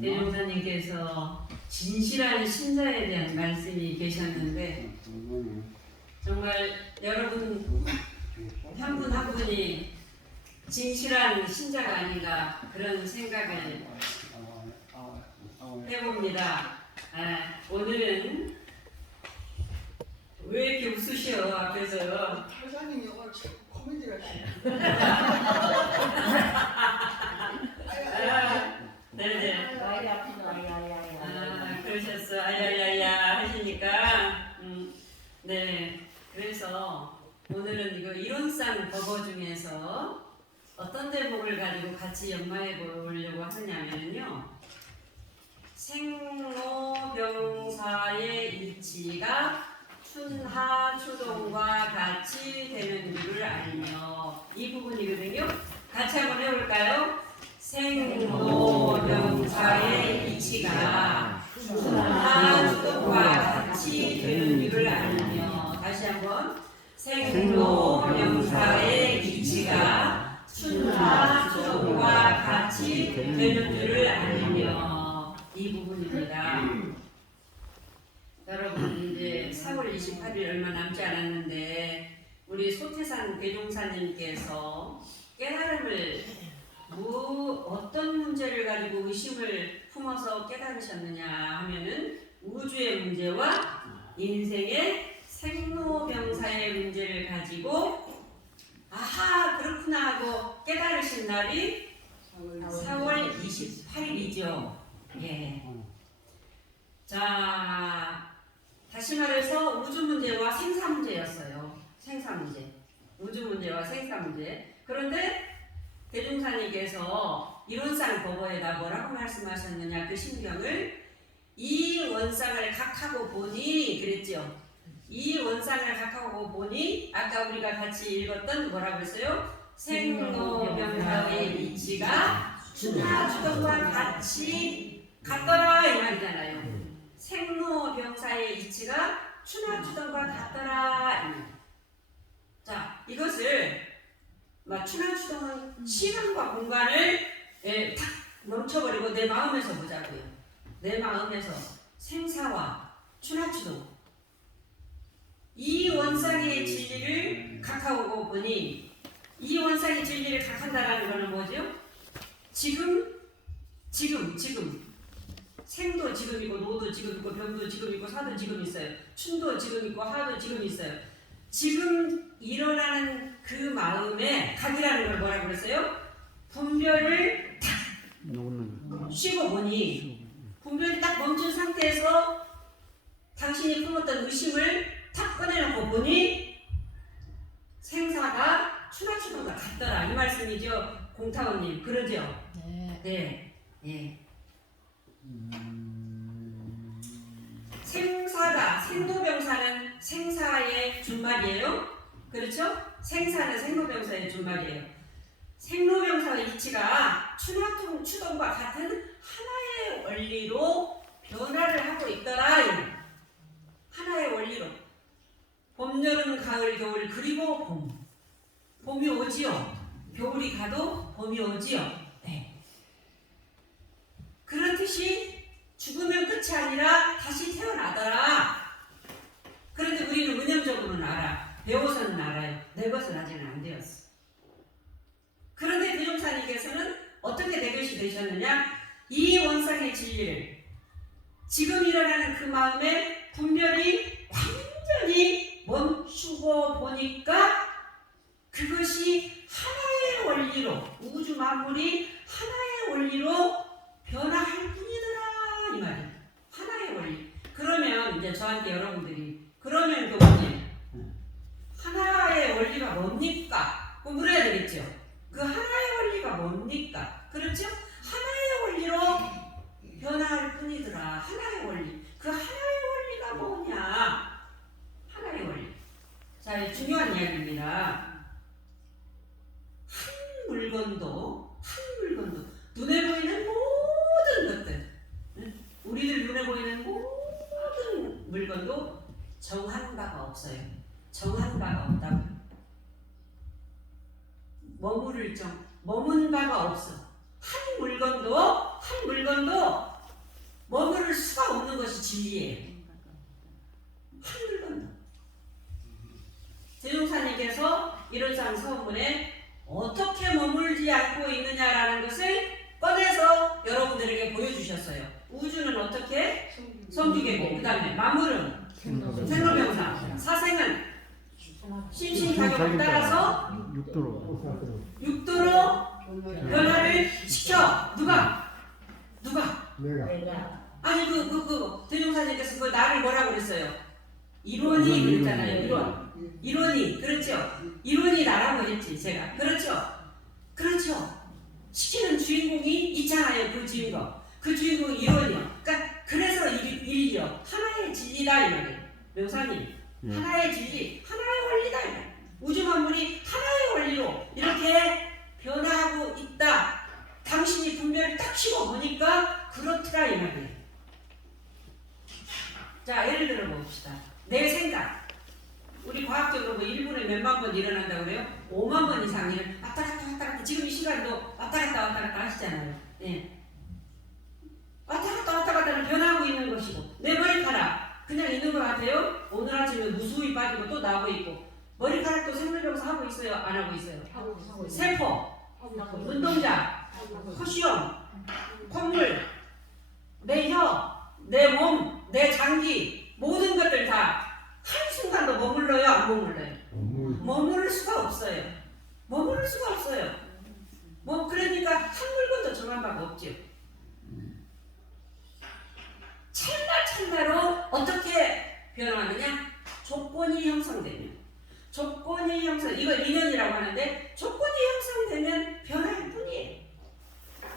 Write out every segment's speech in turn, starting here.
대종사님께서 진실한 신자에 대한 말씀이 계셨는데 정말 여러분 한 분 한 분이 진실한 신자가 아닌가 그런 생각을 해봅니다. 오늘은 왜 이렇게 웃으셔 앞에서요? 사장님이 오늘 자꾸 코미디를 하시네. 네네. 그러셨어. 아야야야 하시니까. 네. 그래서 오늘은 이거 이론상 법어 중에서 어떤 대목을 가지고 같이 연마해 보려고 하느냐면요. 생로병사의 이치가 춘하 추동과 같이 되는 줄을 알며 이 부분이거든요. 같이 한번 해볼까요? 생로병사의 이치가 춘하 추동과 같이 되는 줄을 알며 다시 한번 생로병사의 이치가 춘하 추동과 같이 되는 줄을 알며 이 부분입니다. 여러분 이제 4월 28일 얼마 남지 않았는데 우리 소태산 대종사님께서 깨달음을 어떤 문제를 가지고 의심을 품어서 깨달으셨느냐 하면은 우주의 문제와 인생의 생로병사의 문제를 가지고 아하 그렇구나 하고 깨달으신 날이 4월 28일이죠. 예. 자, 다시 말해서 우주 문제와 생사 문제였어요. 생사 문제. 우주 문제와 생사 문제. 그런데 대종사님께서 이론상 법어에다 뭐라고 말씀하셨느냐 그 신경을 이 원상을 각하고 보니 그랬죠. 이 원상을 각하고 보니 아까 우리가 같이 읽었던 뭐라고 했어요? 생로병사의 이치가 춘하 추동과 같이 같더라 이 말이잖아요. 생로병사의 이치가 춘하 추동과 같더라. 자, 이것을 춘하 추동은 시간과 공간을 탁 멈춰버리고 내 마음에서 보자고요. 내 마음에서 생사와 춘하 추동 이 원상의 진리를 각하고 보니 이 원상의 진리를 각한다라는 것은 뭐죠? 지금 생도 지금 있고 노도 지금 있고 병도 지금 있고 사도 지금 있어요. 춘도 지금 있고 하도 지금 있어요. 지금 일어나는 그 마음에 각이라는 걸 뭐라고 그랬어요? 분별을 탁 쉬고 보니 분별이 딱 멈춘 상태에서 당신이 품었던 의심을 탁 꺼내놓고 보니 생사가 춘하추동과 같더라 이 말씀이죠. 공타원님 그러죠? 네. 네. 생사가 생로병사는 생사의 준말이에요. 그렇죠? 생사는 생로병사의 준말이에요. 생로병사의 이치가 춘하추동과 같은 하나의 원리로 변화를 하고 있더라. 하나의 원리로 봄, 여름, 가을, 겨울 그리고 봄. 봄이 오지요. 겨울이 가도 봄이 오지요. 네. 그렇듯이 죽으면 끝이 아니라 다시 태어나더라. 그런데 우리는 은연적으로는 알아. 배워서는 알아요. 내 것은 아직은 안 되었어. 그런데 대종사님께서는 어떻게 내 것이 되셨느냐? 이 원상의 진리를 지금 일어나는 그 마음에 분별이 완전히 멈추고 보니까 그것이 하나의 원리로 우주 만물이 하나의 원리로 변화할 뿐이더라 이 말이에요. 하나의 원리. 그러면 이제 저한테 여러분들이 그러면 교수님 하나의 원리가 뭡니까? 그 물어야 되겠죠. 그 하나의 원리가 뭡니까? 그렇죠? 하나의 원리로 변화할 뿐이더라. 하나의 원리. 그 하나의 원리가 뭐냐? 하나의 원리. 자, 중요한 이야기입니다. 한 물건도 눈에 보이는 모든 것들, 우리들 눈에 보이는 모든 물건도 정한 바가 없어요. 정한 바가 없다고요. 머문 바가 없어. 한 물건도 머무를 수가 없는 것이 진리예요. 한 물건도. 대종사님께서 이론상 서문에 어떻게 머물지 않고 있느냐라는 것을 꺼내서 여러분들에게 보여주셨어요. 우주는 어떻게? 성주계고, 그 다음에 마물은 생로병사, 사생은 심신가격을 따라서 육도로 변화를 시켜. 누가? 내가 아니 대종사님께서 그 나를 뭐라고 그랬어요? 이론이 그랬잖아요. 이론이 그렇죠. 이론이 나라고 했지 제가. 그렇죠. 시키는 주인공이 있잖아요. 그 주인공이 이론이요. 그러니까 그래서 일이요. 하나의 진리다 이 말이에요. 명사님 하나의 진리, 하나의 원리다 이 말이에요. 우주 만물이 하나의 원리로 이렇게 변화하고 있다. 당신이 분별을 딱 치고 보니까 그렇더라 이 말이에요. 자, 예를 들어 봅시다. 내 생각. 우리 과학적으로 뭐 1분에 몇만 번 일어난다고 그래요? 5만 번 이상 왔다 갔다 지금 이 시간도 왔다 갔다 하시잖아요. 예. 왔다 갔다는 변하고 있는 것이고 내 머리카락 그냥 있는 것 같아요? 오늘 아침에 무수히 빠지고 또 나오고 있고 머리카락도 생물병사 하고 있어요? 안 하고 있어요? 세포, 눈동자, 코시움, 콧물, 내 혀, 내 몸, 내 장기 모든 것들 다 한순간도 머물러요? 안 머물러요? 머무를 수가 없어요. 그러니까 한 물건도 정한 바가 없죠. 찰나로 어떻게 변화하느냐? 조건이 형성되면 이걸 인연이라고 하는데 조건이 형성되면 변할 뿐이에요.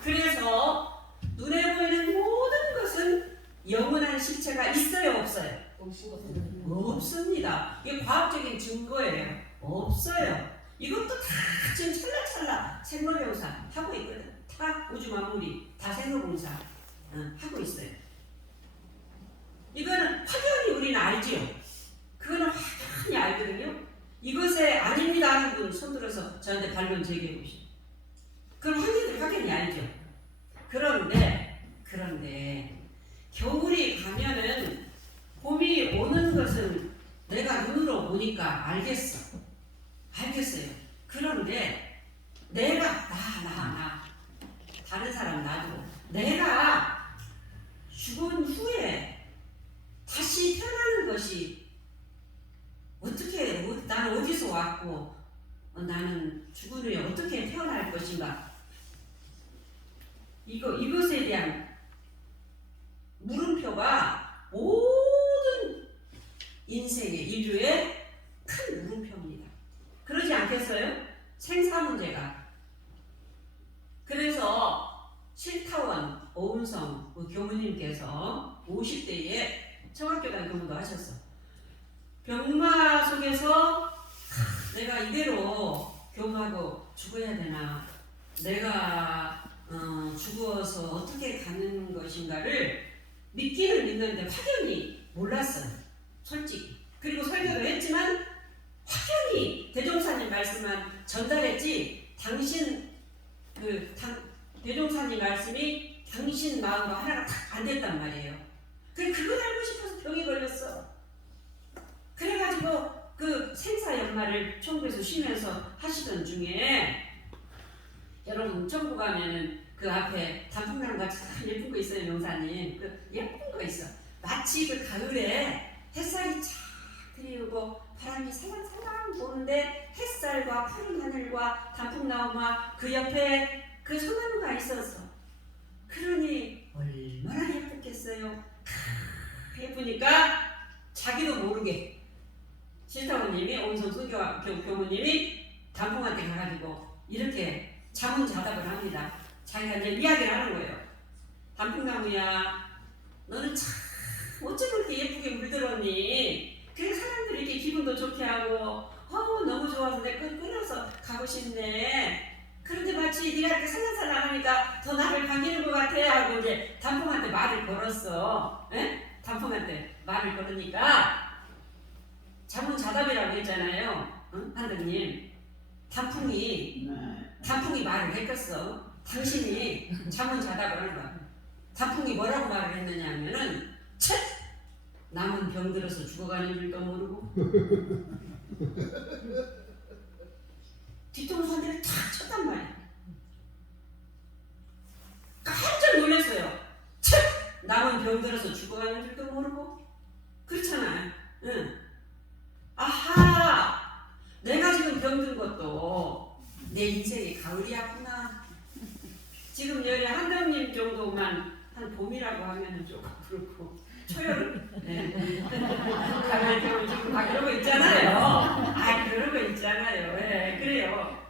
그래서 눈에 보이는 모든 것은 영원한 실체가 있어요? 없어요? 없습니다. 이게 과학적인 증거예요. 없어요. 이것도 다 지금 찰나찰나 생로병사 하고 있거든. 다 우주 만물이 다 생로병사 하고 있어요. 이거는 확연히 우리는 알지요. 그거는 확연히 알거든요. 이것에 아닙니다 하는 분 손들어서 저한테 반론 제기해 보시죠. 그럼 확연히 알죠. 그런데 겨울이 가면은 봄이 오는 것은 내가 눈으로 보니까 알겠어요. 그런데 내가 나 다른 사람 나도 내가 죽은 후에 다시 태어나는 것이 어떻게 나는 어디서 왔고 나는 죽은 후에 어떻게 태어날 것인가 이것에 대한 물음표가 모든 인생의 인류의 큰 물음표입니다. 그러지 않겠어요? 생사 문제가. 그래서 실타원 오은성 교무님께서 50대에 청학교단 교무도 하셨어. 병마 속에서 내가 이대로 교무하고 죽어야 되나? 내가 죽어서 어떻게 가는 것인가를 믿기는 믿는데 확연히 몰랐어요. 솔직히. 그리고 설교를 했지만 확연히 대종사님 말씀만 전달했지 당신 대종사님 말씀이 당신 마음과 하나가 딱 안 됐단 말이에요. 그걸 알고 싶어서 병이 걸렸어. 그래가지고 그 생사 연말을 천국에서 쉬면서 하시던 중에 여러분 천국 가면은 그 앞에 단풍나무가 참 예쁜 거 있어요. 명사님 그 예쁜 거 있어. 마치 그 가을에 햇살이 쫙 들이우고 바람이 살랑살랑 부는데 햇살과 푸른 하늘과 단풍나무와 그 옆에 그 소나무가 있었어. 그러니 얼마나 예뻤겠어요. 예쁘니까 자기도 모르게 실타원님이 오은성 교무님이 단풍한테 가가지고 이렇게 자문자답을 합니다. 자기가 이제 이야기를 하는 거예요. 단풍나무야, 너는 참 어쩜 그렇게 예쁘게 물들었니? 그래서 사람들이 이렇게 기분도 좋게 하고 너무 좋아서 내가 끊어서 가고 싶네. 그런데 마치 네가 이렇게 살랑살랑 하니까 더 나를 반기는 것 같아 하고 이제 단풍한테 말을 걸었어. 에? 단풍한테 말을 걸으니까 자문자답이라고 했잖아요. 응? 한등님 단풍이 단풍이 말을 했겠어. 당신이 잠은 자다 그러는 거야. 단풍이 뭐라고 말을 했느냐 하면은 쳇! 남은 병들어서 죽어가는 줄도 모르고 뒤통수 한 대를 탁 쳤단 말이야. 깜짝 놀랐어요. 쳇! 남은 병들어서 죽어가는 줄도 모르고. 그렇잖아요. 응. 아하! 내가 지금 병든 것도 내 인생의 가을이었구나. 지금 여기 한덕님 정도만 한 봄이라고 하면은 조금 그렇고 초여름? 네. 가을 겨울 지금 다 그러고 있잖아요. 아 그러고 있잖아요. 네, 그래요.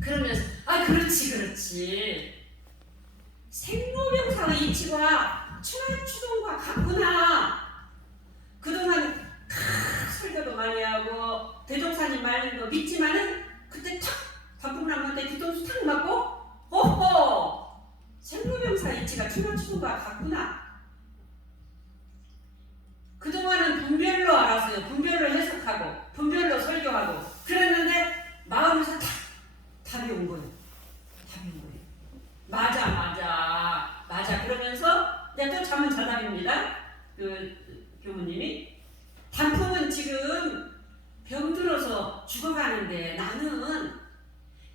그러면서 그렇지. 생로병사의 이치와 추나추동과 같구나. 그동안 설교도 많이 하고 대종사님 말도 믿지만은 그때 탁 단풍나무한테 뒤통수 탁 맞고 호호! 생로병사 이치가 추나추동과 같구나. 그동안은 분별로 알았어요. 분별로 해석하고 분별로 설교하고 그랬는데 마음에서 탁 답이 온 거예요. 답이 온 거예요. 맞아. 그러면서 이제 또 잠은 자답입니다. 그 교무님이 단풍은 지금 병들어서 죽어가는데 나는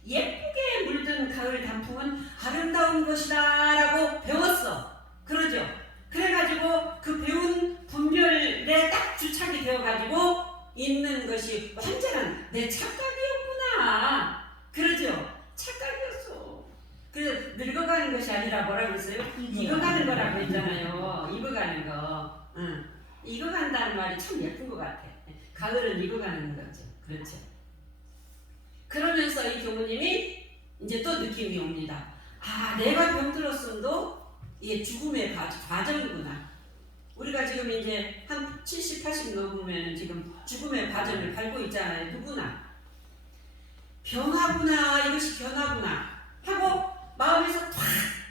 예쁘게 물든 가을 단풍은 아름다운 것이다 라고 배웠어. 그러죠. 그래가지고 그 배운 분별에 딱 주착이 되어가지고 있는 것이 완전한 내 착각이었구나. 그러죠. 착각이었어. 그래서 늙어가는 것이 아니라 뭐라고 그랬어요? 익어가는 거라고 했잖아요. 익어가는 거. 응. 익어간다는 말이 참 예쁜 것 같아. 가을은 익어가는 거죠. 그렇죠. 그러면서 이 교무님이 이제 또 느낌이 옵니다. 아, 내가 병들었음도 이게 죽음의 과정이구나. 우리가 지금 이제 한 70, 80 넘으면 지금 죽음의 과정을 밟고 있잖아요. 누구나. 변화구나, 이것이 변화구나 하고 마음에서 탁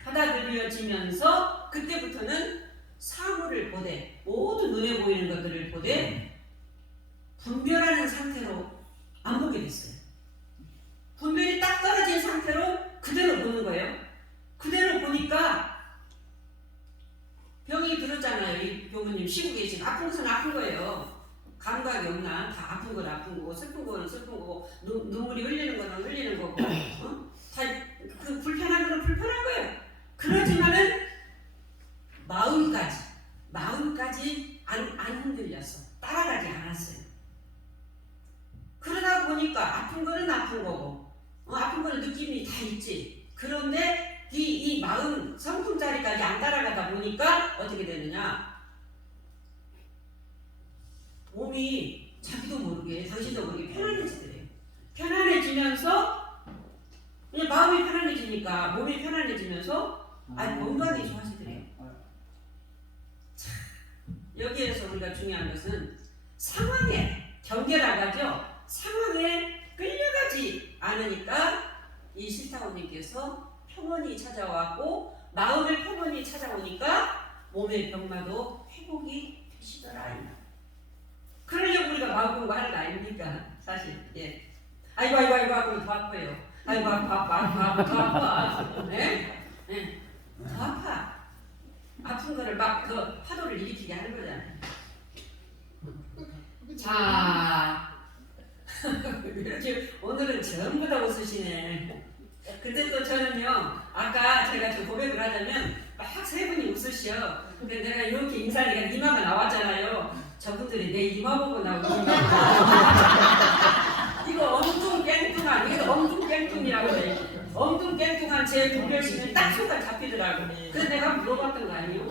받아들여지면서 그때부터는 사물을 보되 모든 눈에 보이는 것들을 보되 분별하는 상태로 안 보게 됐어요. 분별이 딱 떨어진 상태로 그대로 보는 거예요. 그대로 보니까 병이 들었잖아요. 이 교무님 쉬고 계신 아픈 것은 아픈 거예요. 감각이 없나? 다 아픈 건 아픈 거고 슬픈 거는 슬픈 거고 눈물이 흘리는 거는 흘리는 거고 다 그 불편한 거는 불편한 거예요. 그렇지만은 마음까지 안 흔들렸어. 따라가지 않았어요. 그러다 보니까 아픈 거는 아픈 거고 아픈 거는 느낌이 다 있지. 그런데 이 마음 성품자리까지 안 따라가다 보니까 어떻게 되느냐? 몸이 자기도 모르게 당신도 모르게 편안해지더래요. 편안해지면서 이제 마음이 편안해지니까 몸이 편안해지면서 건강이 좋아지더래요. 자, 여기에서 우리가 중요한 것은 상황에 경계라고 하죠. 상황에 끌려가지 않으니까 이 실타오님께서 평온이 찾아왔고 마음의 평온이 찾아오니까 몸의 병마도 회복이 되시더라. 그러려고 우리가 마음 공부하는 거 아닙니까? 사실. 예. 아이고 하고 더 아파요. 아이고 아파. 네? 네. 더 아파. 아픈 거를 막 더 파도를 일으키게 하는 거잖아요. 자, 이렇게 오늘은 전부 다 웃으시네. 근데 또 저는요, 아까 제가 좀 고백을 하자면 막 세 분이 웃으셔. 근데 내가 이렇게 인사하니까 이마가 나왔잖아요. 저분들이 내 이마 보고 나오는 이거 엉뚱깽뚱한, 이거 엉뚱깽뚱이라고 그래. 엉뚱깽뚱한 제 분별심이 딱 순간 잡히더라고. 그래서 내가 물어봤던 거 아니에요?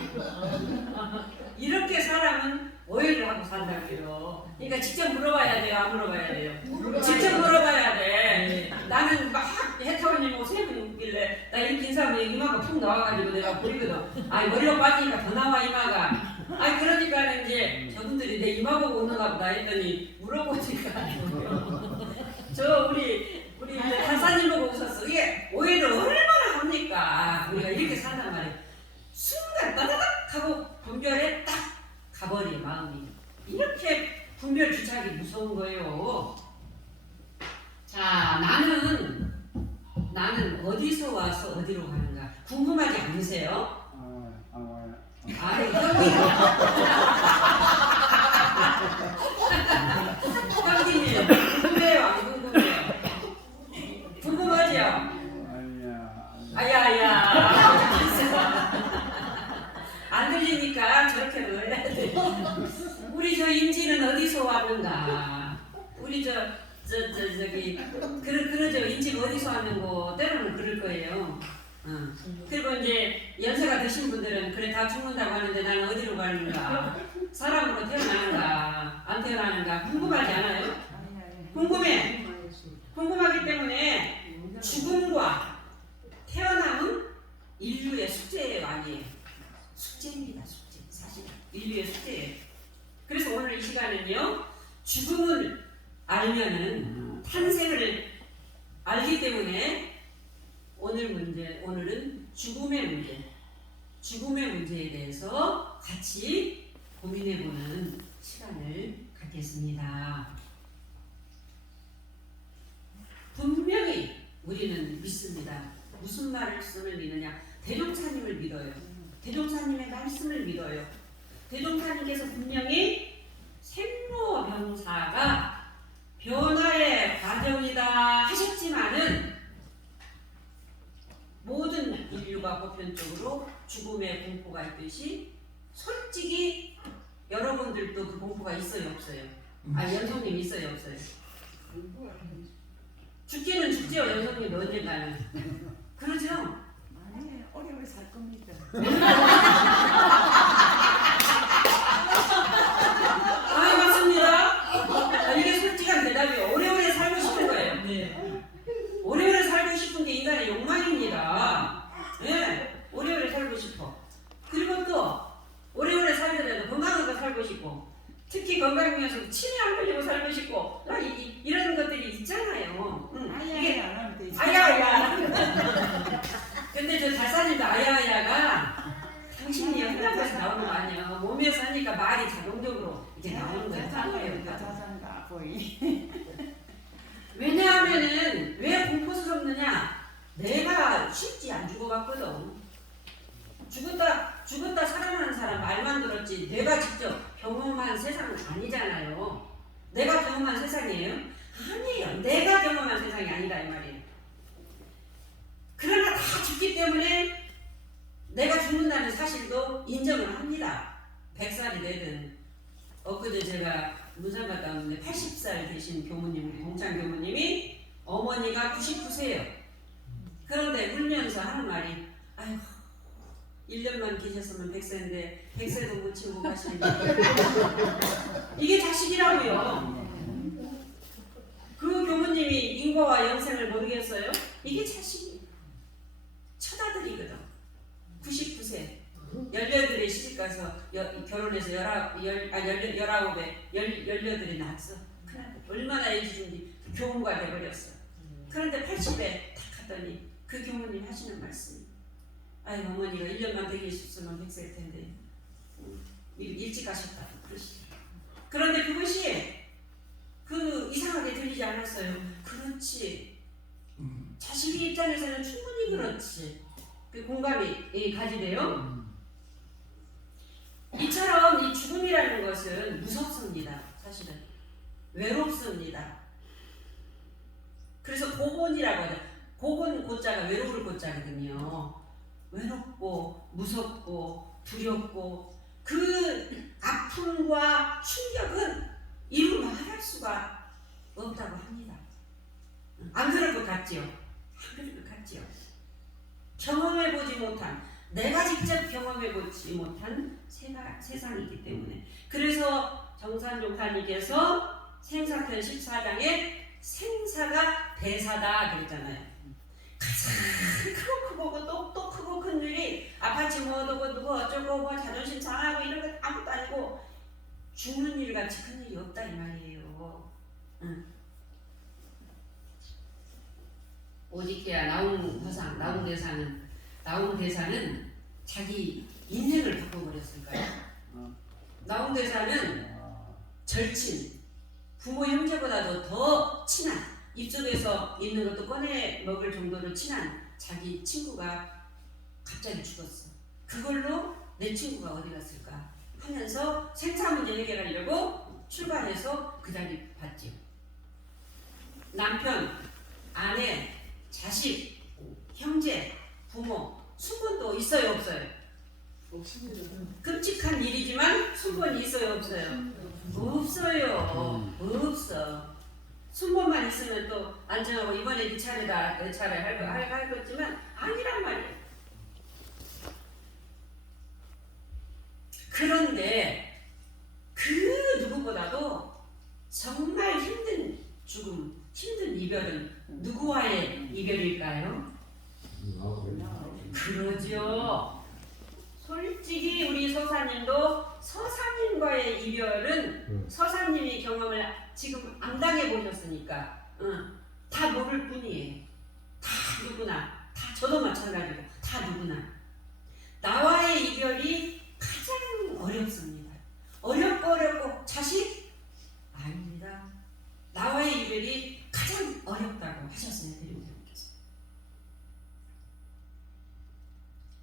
이렇게 사람은 오해를 하고 산다고요. 그러니까 직접 물어봐야 돼요, 안 물어봐야 돼요? 직접 물어봐야 돼. 나는 막 해타오님 뭐 세 분이 웃길래 나 이렇게 인사하면 이마가 푹 나와가지고 내가 보이거든. 아이 머리가 빠지니까 더 나와 이마가. 아이 그러니까 이제 저분들이 내 이마 보고 웃는가 보다 했더니 물어보니까 저 우리 간사님 보고 웃었어. 이게 오해를 얼마나 합니까? 우리가 이렇게 산단 말이에요. 순간 따다닥 하고 분별에 딱 가버린 마음이. 이렇게 분별 주착이 무서운 거예요. 자, 나는 어디서 와서 어디로 가는가 궁금하지 않으세요? 아, 형님 궁금해요, 안 궁금해요? 궁금하죠? 아야야. 안 들리니까 저렇게 놀아야 돼. 우리 저 인지는 어디서 왔는가? 우리 저기 그러죠. 인지가 어디서 왔는고 때로는 그럴 거예요. 그리고 이제 연세가 드신 분들은 그래 다 죽는다고 하는데 나는 어디로 가는가? 사람으로 태어나는가? 안 태어나는가? 궁금하지 않아요? 궁금해. 궁금하기 때문에 죽음과 태어남은 인류의 숙제예요, 아니에요? 숙제입니다, 숙제. 사실 인류의 숙제예요. 그래서 오늘 이 시간은요, 죽음을 알면은 탄생을 알기 때문에 오늘은 죽음의 문제에 대해서 같이 고민해보는 시간을 갖겠습니다. 분명히 우리는 믿습니다. 무슨 말씀을 믿느냐? 대종사님을 믿어요. 대종사님의 말씀을 믿어요. 대종사님께서 분명히 생로병사가 변화의 과정이다 하셨지만은 모든 인류가 보편적으로 죽음의 공포가 있듯이 솔직히 여러분들도 그 공포가 있어요, 없어요? 연성님 있어요, 없어요? 죽기는 죽지요, 연성님 언젠가는. 그러죠? 아니, 오래오래 살 겁니다. 아, 맞습니다. 이게 솔직한 대답이에요. 오래오래 살고 싶은 거예요. 네. 오래오래 살고 싶은 게 인간의 욕망입니다. 네. 오래오래 살고 싶어. 그리고 또 오래오래 살더라도 건강하게 살고 싶고, 특히 건강하면서 치매 안 걸리고 살고 싶고, 이런 것들이 있잖아요. 아야야 안 하면 되지. 아야야. 근데 저 달사님도 아야야가 당신이 혼자서 나오는 거 아니야. 몸에서 하니까 말이 자동적으로 이제 나오는 거야. 자장가 보이. 왜냐하면은 왜 공포스럽느냐? 내가 쉽지 안 죽어봤거든. 죽었다 살아나는 사람 말만 들었지 내가 직접 경험한 세상은 아니잖아요. 내가 경험한 세상이에요? 아니에요. 내가 경험한 세상이 아니다 이 말이에요. 그러나 다 죽기 때문에 내가 죽는다는 사실도 인정을 합니다. 100살이 되든. 엊그제 제가 문산 갔다 왔는데 80살 되신 교무님, 우리 동창 교무님이 어머니가 99세예요. 그런데 울면서 하는 말이 아이고 1년만 계셨으면 100세인데 100세도 못 치우고 가시는데 이게 자식이라고요. 그 교무님이 인과와 영생을 모르겠어요? 이게 자식이에요. 처자들이거든. 99세 18에 시집가서 결혼해서 19에 18이 낳았어. 큰아들 얼마나 애기준지 교무가 돼버렸어. 그런데 80에 딱 갔더니 그 교무님 하시는 말씀이 아이 어머니가 1년만 더 계셨으면 100세일 텐데 일찍 가셨다 그러시죠. 그런데 그것이 이상하게 들리지 않았어요. 그렇지. 자식의 입장에서는 충분히 그렇지. 그 공감이 가지돼요. 이처럼 이 죽음이라는 것은 무섭습니다. 사실은 외롭습니다. 그래서 고곤이라고 하죠. 고곤 고자가 외로울 고자거든요. 외롭고 무섭고 두렵고 그 아픔과 충격은 이루 말할 수가 없다고 합니다. 안 그럴 것 같지요? 안 그럴 것 같지요? 경험해보지 못한, 내가 직접 경험해보지 못한 세상이기 때문에. 그래서 정산종사님께서 생사편 14장에 생사가 대사다 그랬잖아요. 가장 크고 또 크고 큰 일이 아파트 뭐 누구 어쩌고 뭐 자존심 상하고 이런 거 아무것도 아니고 죽는 일 같이 큰 일이 없다 이 말이에요. 오디케아 나웅대사는 자기 인생을 바꿔버렸을까요? 나웅대사는 절친, 부모 형제보다도 더 친한, 입속에서 있는 것도 꺼내 먹을 정도로 친한 자기 친구가 갑자기 죽었어. 그걸로 내 친구가 어디 갔을까 하면서 생사 문제 해결하려고 출발해서 그 자리 봤죠. 남편, 아내, 자식, 형제, 부모, 순번도 있어요, 없어요? 없습니다. 끔찍한 일이지만 순번이 있어요, 없어요? 없어요. 없어. 순번만 있으면 또 안정하고 이번에 네 차례다, 내 차례 할 거지만 아니란 말이에요. 그런데 그 누구보다도 정말 힘든 죽음, 힘든 이별은 누구와의 이별일까요? 그러죠. 솔직히 우리 서사님도 서사님과의 이별은 서사님이 경험을 지금 안 당해보셨으니까 다 모를 뿐이에요. 다 누구나, 다 저도 마찬가지고 다 누구나. 나와의 이별이 가장 어렵습니다. 어렵고 자식? 아닙니다. 나와의 이별이 가장 어렵다고 하셨어요, 대종사님께서.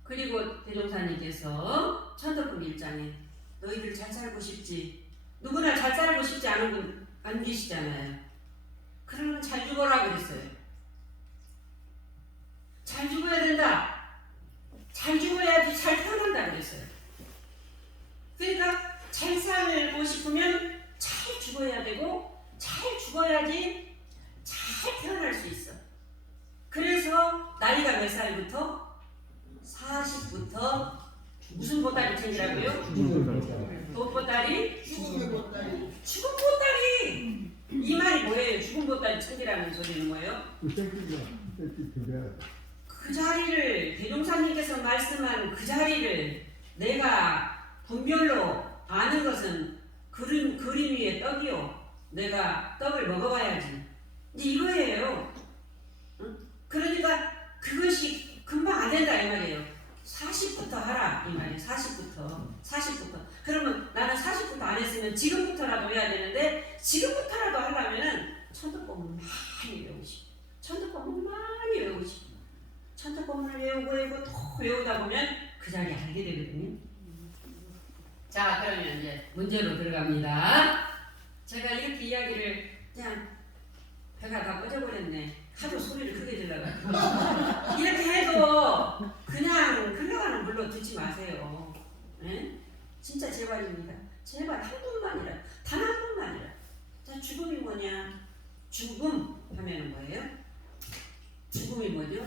그리고 대종사님께서 천덕궁 1장에 너희들 잘 살고 싶지? 누구나 잘 살고 싶지 않은 분 안 계시잖아요. 그러면 잘 죽어라 그랬어요. 잘 죽어야 된다. 잘 죽어야지 잘 태어난다 그랬어요. 그러니까 잘 살고 싶으면 잘 죽어야 되고 잘 죽어야지 잘 태어날 수 있어. 그래서 나이가 몇 살부터? 40부터 무슨 보따리 챙기라고요? 돋보따리? 죽음의 보따리. 죽은 보따리! 이 말이 뭐예요? 죽은 보따리 챙기라는 소리는 뭐예요? 그 자리를 대종사님께서 말씀한 그 자리를 내가 분별로 아는 것은 그림 위에 떡이요. 내가 떡을 먹어봐야지. 이제 이거예요. 응? 그러니까 그것이 금방 안 된다 이 말이에요. 40부터 하라 이 말이에요. 40부터. 그러면 나는 40부터 안 했으면 지금부터라도 해야 되는데 지금부터라도 하려면은 천덕법문 많이 외우시고 천덕법문 많이 외우시고 천덕법문을 외우고 또 외우다 보면 그 자리에 알게 되거든요. 자, 그러면 이제 문제로 들어갑니다. 제가 이렇게 이야기를 그냥 배가 다 꺼져버렸네. 하도 소리를 크게 질러가지고 이렇게 해도 그냥 흘러가는 물로 듣지 마세요. 네? 진짜 제발입니다. 제발 한 분만이라, 단 한 분만이라. 자, 죽음이 뭐냐? 죽음 하면은 뭐예요? 죽음이 뭐죠?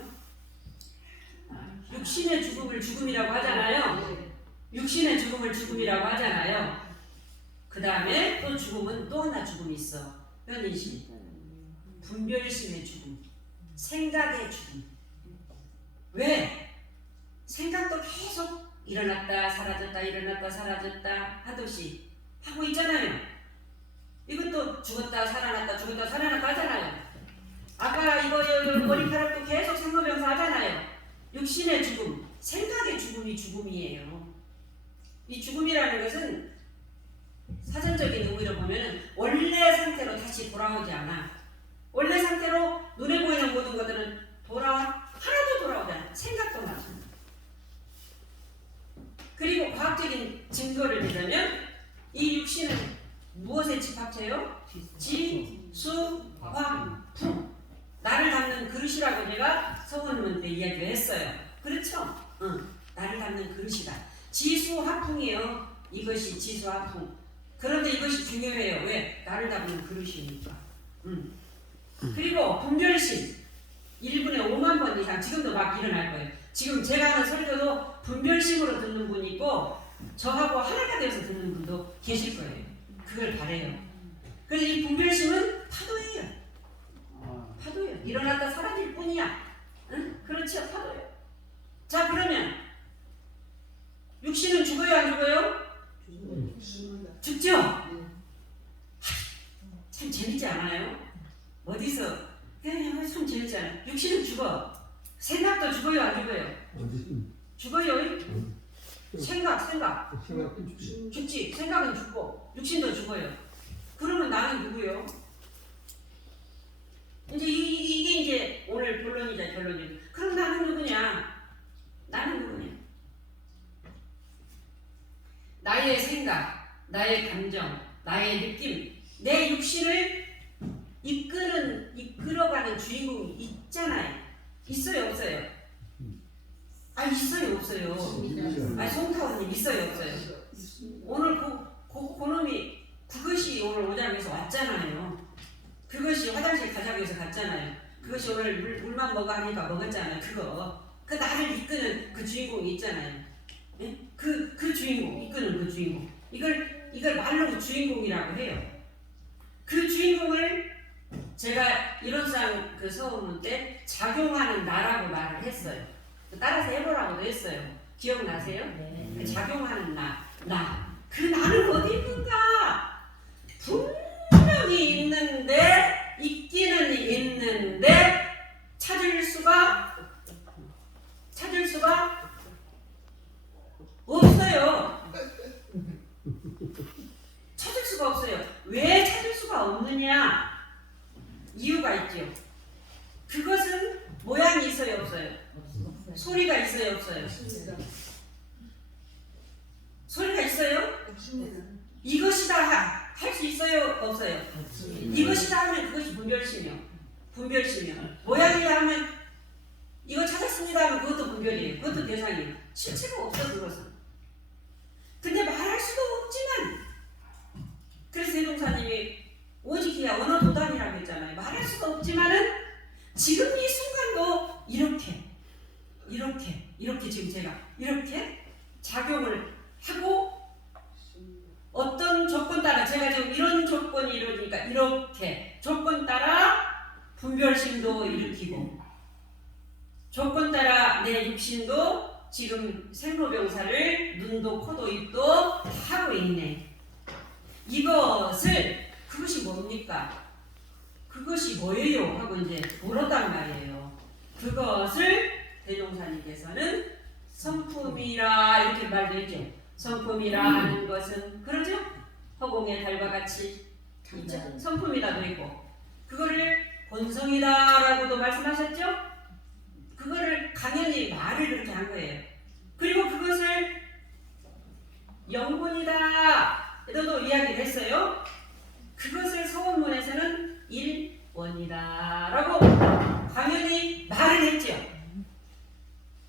육신의 죽음을 죽음이라고 하잖아요. 육신의 죽음을 죽음이라고 하잖아요. 그 다음에 또 죽음은 또 하나 죽음이 있어. 현인신, 분별심의 죽음, 생각의 죽음. 왜? 생각도 계속 일어났다 사라졌다 일어났다 사라졌다 하듯이 하고 있잖아요. 이것도 죽었다 살아났다 죽었다 살아났다 하잖아요. 아까 이거 머리카락도 계속 생로병사 하잖아요. 육신의 죽음, 생각의 죽음이 죽음이에요. 이 죽음이라는 것은 사전적인 의미로 보면 원래 상태로 다시 돌아오지 않아. 원래 상태로 눈에 보이는 모든 것들은 하나도 돌아오지 않아. 생각도 마찬가지. 그리고 과학적인 증거를 믿으면 이 육신은 무엇에 집합체요? 지, 수, 화, 풍. 나를 담는 그릇이라고 제가 성원문 때 이야기를 했어요. 그렇죠? 응. 나를 담는 그릇이다. 지수, 화풍이에요. 이것이 지수, 화풍. 그런데 이것이 중요해요. 왜? 나를 담는 그릇이니까. 그리고 분별심. 1분에 5만 번 이상 지금도 막 일어날 거예요. 지금 제가 하는 설교도 분별심으로 듣는 분이 있고 저하고 하나가 되어서 듣는 분도 계실 거예요. 그걸 바래요. 그래서 이 분별심은 파도예요. 파도예요. 일어났다 사라질 뿐이야. 응? 그렇죠. 파도예요. 자, 그러면 육신은 죽어요 안 죽어요? 죽죠? 참 재밌지 않아요? 어디서 참 재밌지 않아요? 육신은 죽어. 생각도 죽어요 안 죽어요? 죽어요. 생각 죽지. 생각은 죽고 육신도 죽어요. 그러면 나는 누구요? 이제 이게 이제 오늘 결론이죠. 그럼 나는 누구냐? 나는 누구냐? 나의 생각, 나의 감정, 나의 느낌, 내 육신을 이끌어가는 주인공이 있잖아요. 있어요, 없어요? 아, 있어요, 없어요? 아, 송타원님 있어요, 없어요? 오늘 그놈이 그것이 오늘 오자고 해서 왔잖아요. 그것이 화장실 가자고 해서 갔잖아요. 그것이 오늘 물만 먹어 하니까 먹었잖아요. 그 나를 이끄는 그 주인공이 있잖아요. 예? 그 주인공, 이끄는 그 주인공. 이걸 말로 주인공이라고 해요. 그 주인공을 제가 이론상 그 서원문 때 작용하는 나라고 말을 했어요. 따라서 해보라고도 했어요. 기억나세요? 네. 작용하는 나. 그 나는 어디 있는가? 분명히 있는데, 있기는 있는데, 찾을 수가 없어요. 찾을 수가 없어요. 왜 찾을 수가 없느냐? 이유가 있죠. 그것은 모양이 있어요, 없어요? 소리가 있어요, 없어요? 소리가 있어요? 이것이다 할 수 있어요, 없어요? 이것이다 하면 그것이 분별심이요. 모양이다 하면 이거 찾았습니다 하면 그것도 분별이에요. 그것도 대상이에요. 실체가 없어, 그것은. 근데 말할 수도 없지만, 그래서 대동사님이 오직이야 언어 도단이라고 했잖아요. 말할 수도 없지만은 지금 이 순간도 이렇게 지금 제가 이렇게 작용을 하고 어떤 조건 따라 제가 지금 이런 조건이 이러니까 이렇게 조건 따라 분별심도 일으키고 조건 따라 내 육신도 지금 생로병사를 눈도 코도 입도 하고 있네. 그것이 뭡니까? 그것이 뭐예요? 하고 이제 물었단 말이에요. 그것을 대종사님께서는 성품이라 이렇게 말도 했죠. 성품이라 하는 것은 그러죠? 허공의 달과 같이 있죠? 성품이라도 있고 그거를 본성이다라고도 말씀하셨죠? 그거를 강연히 말을 그렇게 한 거예요. 그리고 그것을 영본이다 너도 이야기를 했어요. 그것을 서원문에서는 일원이다라고 당연히 말을 했죠.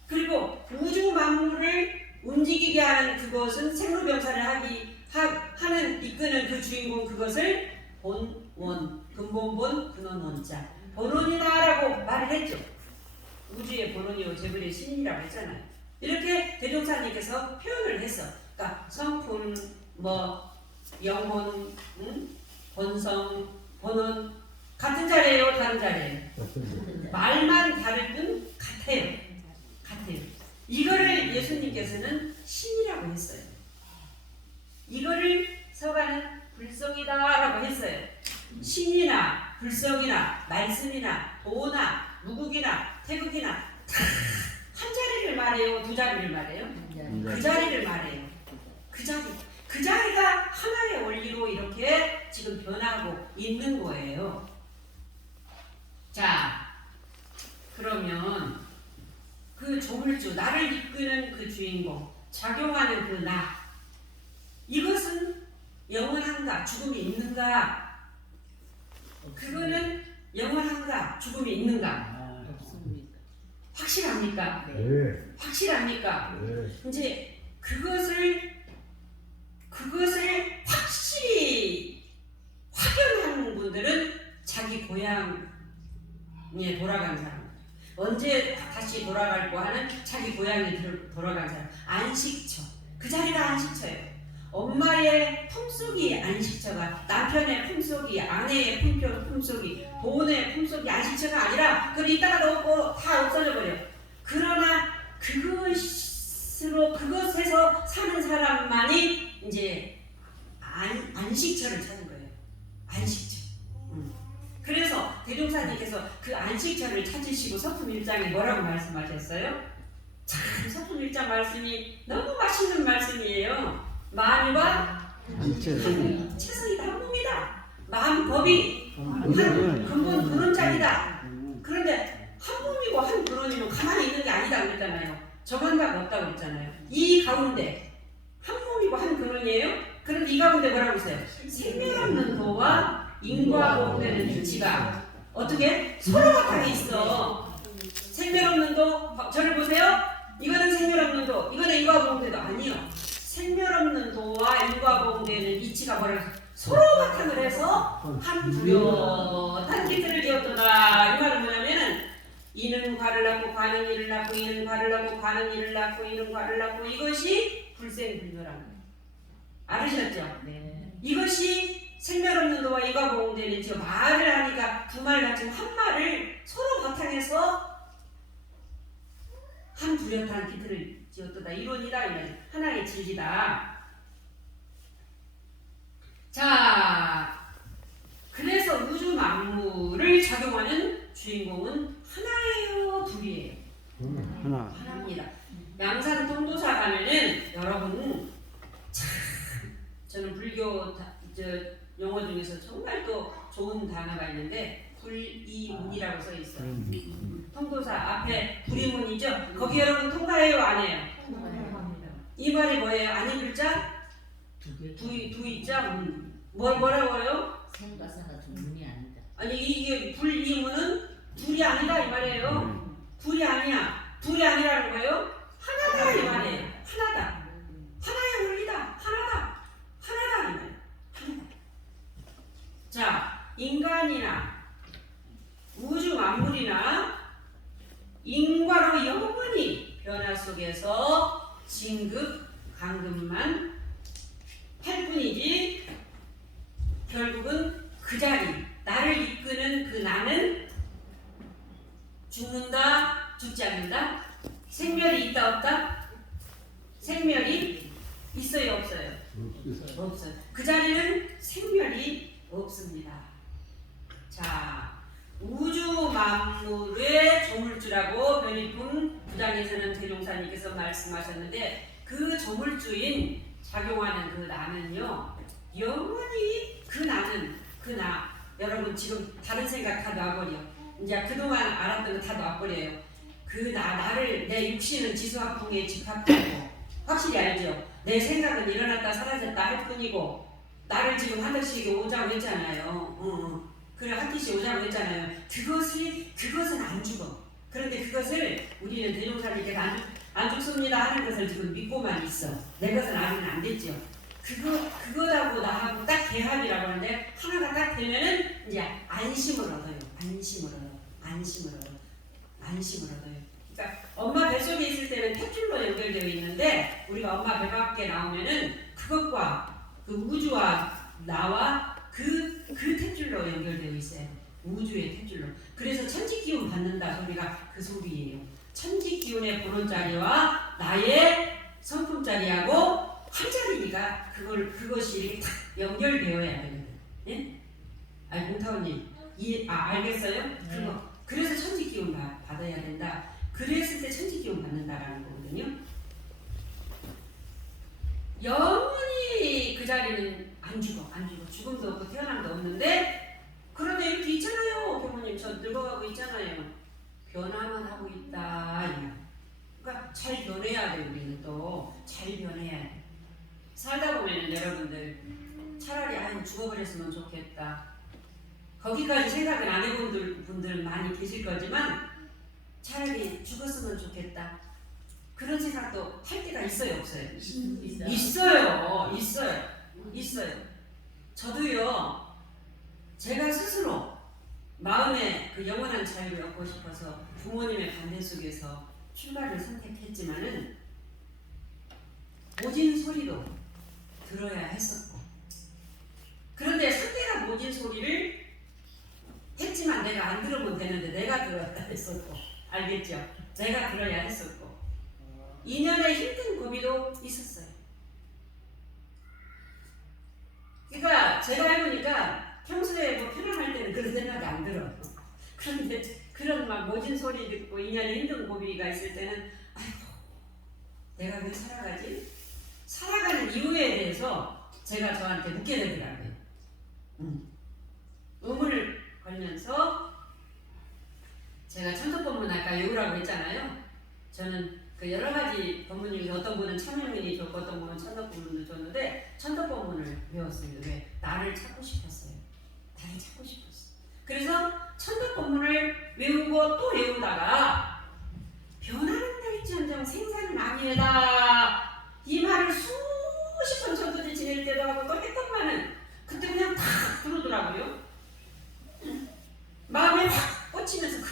그리고 우주 만물을 움직이게 하는 그것은 생로병사를 하는 이끄는 그 주인공 그것을 본원, 근본본, 근원원자 본원이다라고 말을 했죠. 우주의 본원이요 제불의 신이라고 했잖아요. 이렇게 대종사님께서 표현을 했어. 그러니까 성품, 영혼, 본성, 본원 같은 자리예요, 다른 자리예요? 말만 다를 뿐 같아요. 이거를 예수님께서는 신이라고 했어요. 이거를 서가는 불성이다라고 했어요. 신이나 불성이나 말씀이나 도나 무국이나 태극이나 다 한 자리를 말해요, 두 자리를 말해요? 그 자리를 말해요. 그 자리가 하나의 원리로 이렇게 지금 변하고 있는 거예요. 자, 그러면 그 조물주, 나를 이끄는 그 주인공, 작용하는 그 나, 이것은 영원한가, 죽음이 있는가? 그거는 영원한가, 죽음이 있는가? 확실합니까? 네. 확실합니까? 네. 이제 그것을 확실히 확연한 분들은 자기 고향에 돌아간 사람, 언제 다시 돌아갈고 하는 자기 고향에 돌아간 사람, 안식처, 그 자리가 안식처예요. 엄마의 품속이 안식처가, 남편의 품속이, 아내의 품속이, 돈의 품속이 안식처가 아니라 그걸 이따가 넣고 다 없어져 버려. 그러나 그것에서 사는 사람만이 이제 안식처를 찾은 거예요. 안식처. 그래서 대종사님께서 그 안식처를 찾으시고 서품 1장에 뭐라고 말씀하셨어요? 참 서품 1장 말씀이 너무 맛있는 말씀이에요. 마음과 최선이 단몸이다. 마음 법이 한 근본 근원장이다. 그런데 한 몸이고 한 근원이면 가만히 있는 게 아니다 그랬잖아요. 정한다가 없다고 그랬잖아요. 이 가운데 한 몸이고 한 근원이에요. 그런데 이 가운데 뭐라고 했어요? 생명 없는 도와 인과공되는 이치가 어떻게? 서로 바탕에 있어. 생명 없는 도, 저를 보세요. 이거는 생명 없는 도, 이거는 인과공되도 아니요. 생명 없는 도와 인과공되는 이치가 뭐라고 했어요? 서로 바탕을 해서 한 뚜렷한 기틀을 지었더라. 이 말은 뭐냐면은 이는 과를 낳고 과는 이를 낳고 이는 과를 낳고 과는 이를 낳고 이는 과를 낳고 이것이 불생불멸한 거예요. 알으셨죠? 네. 이것이 생명 없는 도와 인과공되는 지금 말을 하니까 두 말 같지만 한 말을 서로 바탕에서 한 뚜렷한 기틀을 지었다. 이론이다. 이거지. 하나의 진리다. 자, 그래서 우주 만물을 작용하는 주인공은 하나예요, 둘이에요? 하나. 하나입니다. 양산 통도사 가면은 여러분 참 저는 불교 용어 중에서 정말 또 좋은 단어가 있는데 불이문이라고 써 있어요. 통도사 앞에 불이문이죠. 거기 여러분 통과해요, 안 해요? 이 말이 뭐예요? 아닌 글자? 두 있자? 뭐라고요? 생과 사가 두 분이 아니다. 아니 이게 불이문은 둘이 아니다 이 말이에요. 둘이 아니야. 둘이 아니라는 거예요. 하나다 이 말이에요. 하나다. 하나의 원리다. 하나다. 하나다 이 말이에요. 하나다. 자, 인간이나 우주 만물이나 인과로 영원히 변화 속에서 진급 강급만 할 뿐이지 결국은 그 자리 나를 이끄는 그 나는 죽는다 죽지 않는다 생멸이 있다 없다 생멸이 있어요 없어요 없어요 그 자리는 생멸이 없습니다. 자 우주 만물의 조물주라고 변희품 9장에서는 대종사님께서 말씀하셨는데 그 조물주인 작용하는 그 나는요 영원히 그 나는 그 나 여러분 지금 다른 생각 다 놔버려. 이제 그동안 알았던 거 다 놔버려요. 그 나를 내 육신은 지수학풍에 집합되고 확실히 알죠. 내 생각은 일어났다 사라졌다 할 뿐이고 나를 지금 한덕씩에 오자고 했잖아요. 그래 한덕씩 오자고 했잖아요. 그것은 안 죽어. 그런데 그것을 우리는 대종사님께서 안 죽습니다 하는 것을 지금 믿고만 있어. 내 것은 아직은 안 됐죠. 그거하고 나하고 딱 개합이라고 하는데 하나가 딱 되면은 이제 안심을 얻어요. 안심을 얻어요. 그러니까 엄마 뱃속에 있을 때는 탯줄로 연결되어 있는데 우리가 엄마 배 밖에 나오면은 그것과 그 우주와 나와 그 탯줄로 연결되어 있어요. 우주의 탯줄로. 그래서 천지 기운 받는다 소리가 그 소리예요. 천지 기운의 본원자리와 나의 성품자리하고 한 자리가 그것이 이렇게 탁 연결되어야 되거든. 예? 아니 공타원님 알겠어요? 네. 그래서 천지 기운 받아야 된다. 그랬을 때 천지 기운 받는다라는 거거든요. 영원히 그 자리는 안 죽어. 죽음도 없고 태어남도 없는데 그런데 이렇게 있잖아요. 부모님 저 늙어가고 있잖아요. 변화만 하고 있다. 그러니까 잘 변해야 돼. 우리는 또 잘 변해야 돼. 살다 보면은 여러분들 차라리 아유 죽어버렸으면 좋겠다. 거기까지 생각을 안 해본 분들 많이 계실 거지만 차라리 죽었으면 좋겠다. 그런 생각도 할 때가 있어요 없어요? 있어요. 저도요. 제가 스스로 마음에 그 영원한 자유를 얻고 싶어서 부모님의 반대 속에서 출가를 선택했지만은 모진 소리도 들어야 했었고 그런데 상대가 모진 소리를 했지만 내가 안 들으면 되는데 내가 들어야 했었고 알겠죠? 내가 들어야 했었고 2년의 힘든 고비도 있었어요. 그러니까 제가 해보니까 평소에 뭐 편안할 때는 그런 생각이 안 들어. 그런데 그런 막 모진 소리 듣고 2년의 힘든 고비가 있을 때는 아이고 내가 왜 살아가지? 살아가는 이유에 대해서 제가 저한테 묻게 되더라고요. 의문을 걸면서 제가 천도법문 아까 외우라고 했잖아요. 저는 그 여러 가지 법문 중에서 어떤 분은 참여문이 좋고 어떤 분은 천도법문도 좋는데 천도법문을 외웠습니다. 왜? 나를 찾고 싶었어요. 나를 찾고 싶었어. 그래서 천도법문을 외우고 또 외우다가 변하는 날지언정 생사는 아니에다 이 말을 수십 번 전도지 지낼 때도 하고 또 했던 말은 그때 그냥 탁 들어오더라고요. 마음에 확 꽂히면서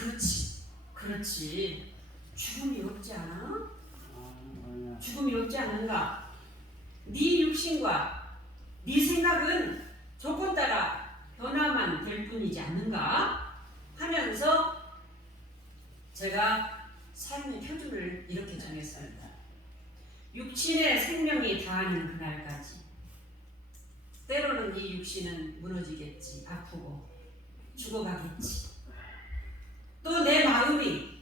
그렇지 죽음이 없지 않아? 죽음이 없지 않는가? 네 육신과 네 생각은 조건 따라 변화만 될 뿐이지 않는가? 하면서 제가 삶의 표준을 이렇게 정했습니다. 육신의 생명이 다하는 그날까지 때로는 이 육신은 무너지겠지, 아프고 죽어가겠지. 또 내 마음이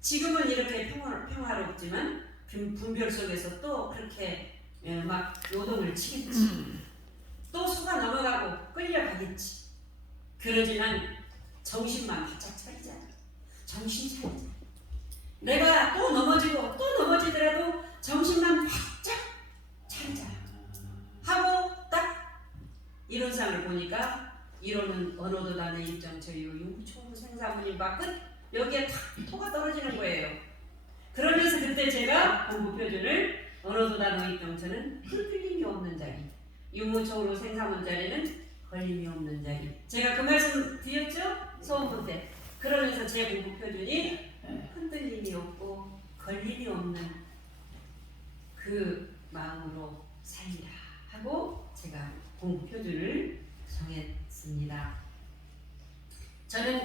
지금은 이렇게 평화롭지만 분별 속에서 또 그렇게 막 요동을 치겠지. 또 수가 넘어가고 끌려가겠지. 그러지만 정신만 바짝 차리자. 정신 차리자. 내가 또 넘어지고 또 넘어지더라도 정신만 바짝 차리자 하고 딱 이론상을 보니까 이론은 언어도단의 입정처이고 융초무 생사문인바 끝 여기에 탁 토가 떨어지는 거예요. 그러면서 그때 제가 공부 표준을 언어도단의 입정처는 흔들림이 없는 자리, 유무초로 생사문 자리는 걸림이 없는 자리. 제가 그 말씀 드렸죠? 소음부 때. 그러면서 제 공부 표준이 흔들림이 없고 걸림이 없는 그 마음으로 살리라 하고 제가 공부 표준을 정했습니다. 저는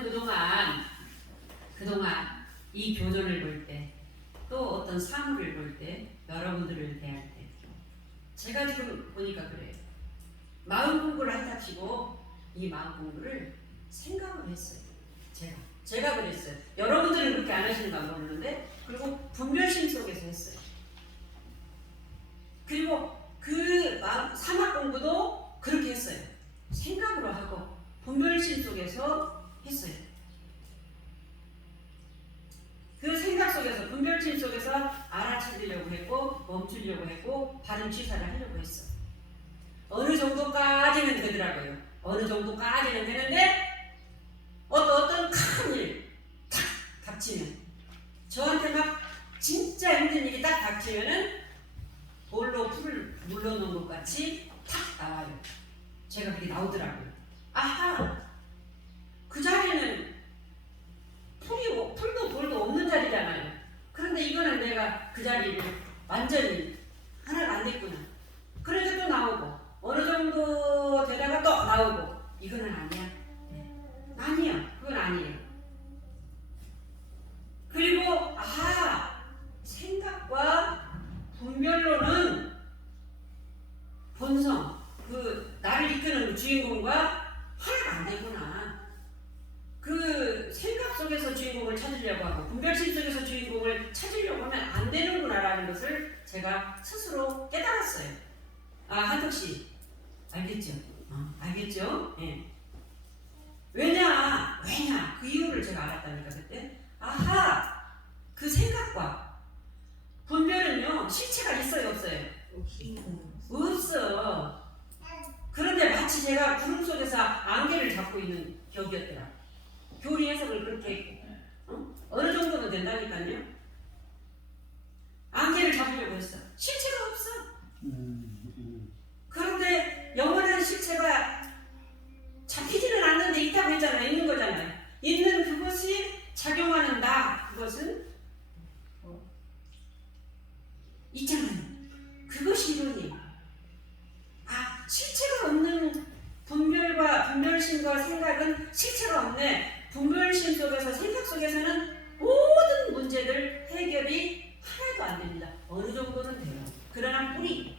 그동안 이 교전을 볼 때 또 어떤 사물을 볼 때 여러분들을 대할 때 제가 지금 보니까 그래요. 마음 공부를 한답시고 이 마음 공부를 생각을 했어요. 제가 그랬어요. 여러분들은 그렇게 안 하시는가 모르는데 그리고 분별심 속에서 했어요. 그리고 그 사막 공부도 그렇게 했어요. 생각으로 하고 분별심 속에서 했어요. 그 생각 속에서 분별심 속에서 알아차리려고 했고 멈추려고 했고 바른 취사를 하려고 했어. 어느 정도까지는 되더라고요. 어느 정도까지는 되는데 어떤 큰 일 탁 닥치면 저한테 막 진짜 힘든 일이 딱 닥치면은 돌로 풀을 물러놓은 것 같이 탁 나와요. 제가 그게 나오더라고요. 아하, 그 자리는 풀도 돌도 없는 자리잖아요. 그런데 이거는 내가 그 자리를 완전히 하나가 안 됐구나. 그래서 또 나오고 어느 정도 되다가 또 나오고 이거는 아니야. 아니야, 그건 아니에요. 그리고 생각과 분별로는 본성, 그 나를 이끄는 주인공과 하나가 안 되구나. 그 생각 속에서 주인공을 찾으려고 하고 분별심 속에서 주인공을 찾으려고 하면 안 되는구나라는 것을 제가 스스로 깨달았어요. 한덕씨 알겠죠? 알겠죠? 예. 왜냐 그 이유를 제가 알았다니까 그때. 그 생각과 분별은요 실체가 있어요 없어요? 없어. 그런데 마치 제가 구름 속에서 안개를 잡고 있는 격이었더라. 교리 해석을 그렇게 했고 어느 정도는 된다니까요. 안개를 잡으려고 했어. 실체가 없어. 그런데 영원한 실체가 잡히지는 않는데 있다고 했잖아요. 있는 거잖아요. 있는 그것이 작용하는 나, 그것은 있잖아요. 그것이 이론이에요. 실체가 없는 분별심과 생각은 실체가 없네. 분별심 속에서 생각 속에서는 모든 문제들 해결이 하나도 안 됩니다. 어느 정도는 돼요. 그러나